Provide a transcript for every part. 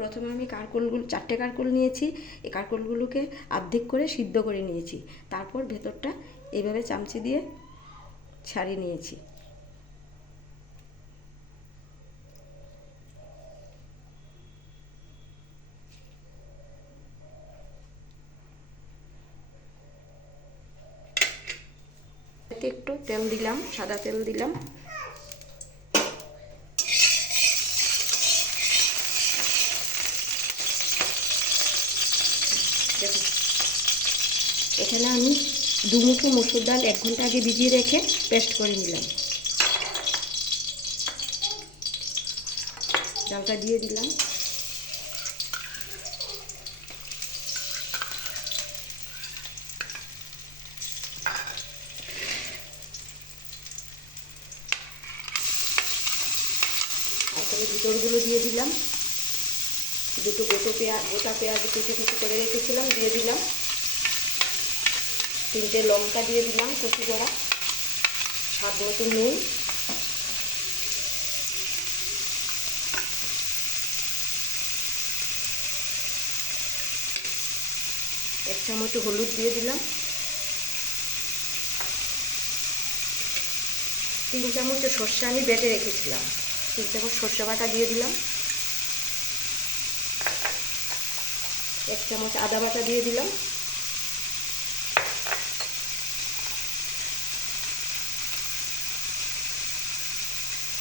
প্রথমে আমি কারকোলগুলো 4টে কারকোল নিয়েছি। এই কারকোলগুলোকে অর্ধেক করে সিদ্ধ করে নিয়েছি। তারপর ভেতরটা এইভাবে চামচি দিয়ে ছাড়িয়ে নিয়েছি। একটু তেল দিলাম, সাদা তেল দিলাম। দেখুন, এখানে আমি 2 মুঠো মসুর ডাল 1 ঘন্টা আগে ভিজিয়ে রেখে পেস্ট করে নিলাম। ডালটা দিয়ে দিলাম। তারপরে ভিতরগুলো দিয়ে দিলাম। দুটো গোটা পেঁয়াজ কুচি কুচি করে রেখেছিলাম দিয়ে দিলাম। 3টে লঙ্কা দিয়ে দিলাম কুচি করা। স্বাদ মতো নুন, 1 চামচ হলুদ দিয়ে দিলাম। 3 চামচ সর্ষে আমি বেটে রেখেছিলাম, 3 চামচ সর্ষে বাটা দিয়ে দিলাম। 1 চামচ আদা বাটা দিয়ে দিলাম।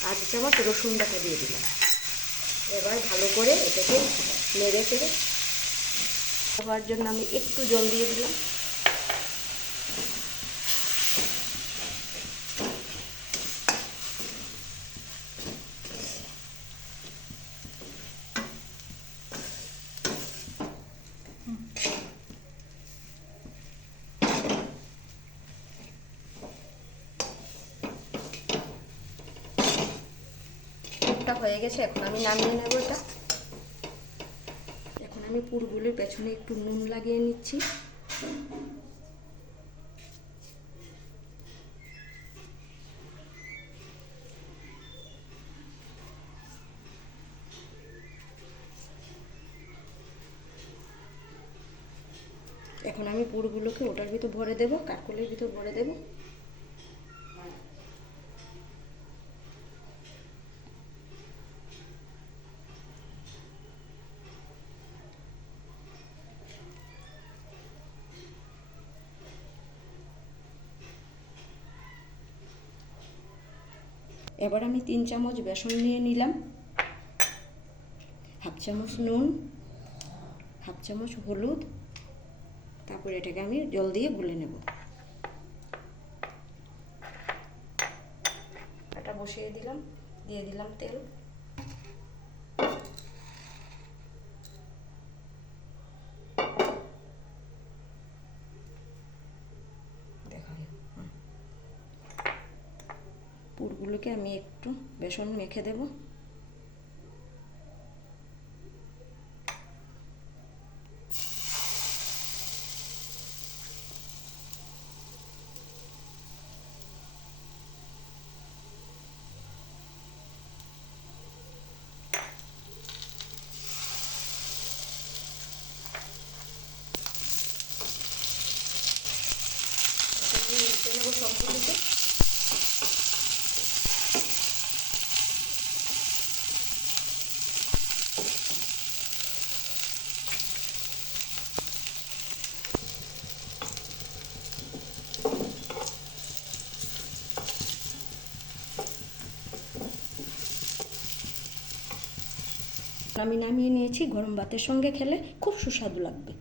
আধ চামচ রসুন বাটা দিয়ে দিলাম। এবার ভালো করে এটাকে নেড়ে চেড়ে হওয়ার জন্য আমি একটু জল দিয়ে দিলাম। হয়ে গেছে, এখন আমি নামিয়ে নেব এটা। এখন আমি পুরগুলির পেছনে একটু নুন লাগিয়ে নিচ্ছি। এখন আমি পুরগুলোকে ওটার ভিতর ভরে দেব, কারকোলের ভিতর ভরে দেব। এবার আমি 3 চামচ বেসন নিয়ে নিলাম, 1/2 চামচ নুন, 1/2 চামচ হলুদ। তারপর এটাকে আমি জল দিয়ে গুলে নেব। এটা বসিয়ে দিলাম, দিয়ে দিলাম তেল। পুরগুলোকে আমি একটু বেসন মেখে দেব। মিশিয়ে নেব সবগুলোকে। আমি নামিয়ে নিয়েছি, গরম ভাতের সঙ্গে খেলে খুব সুস্বাদু লাগবে।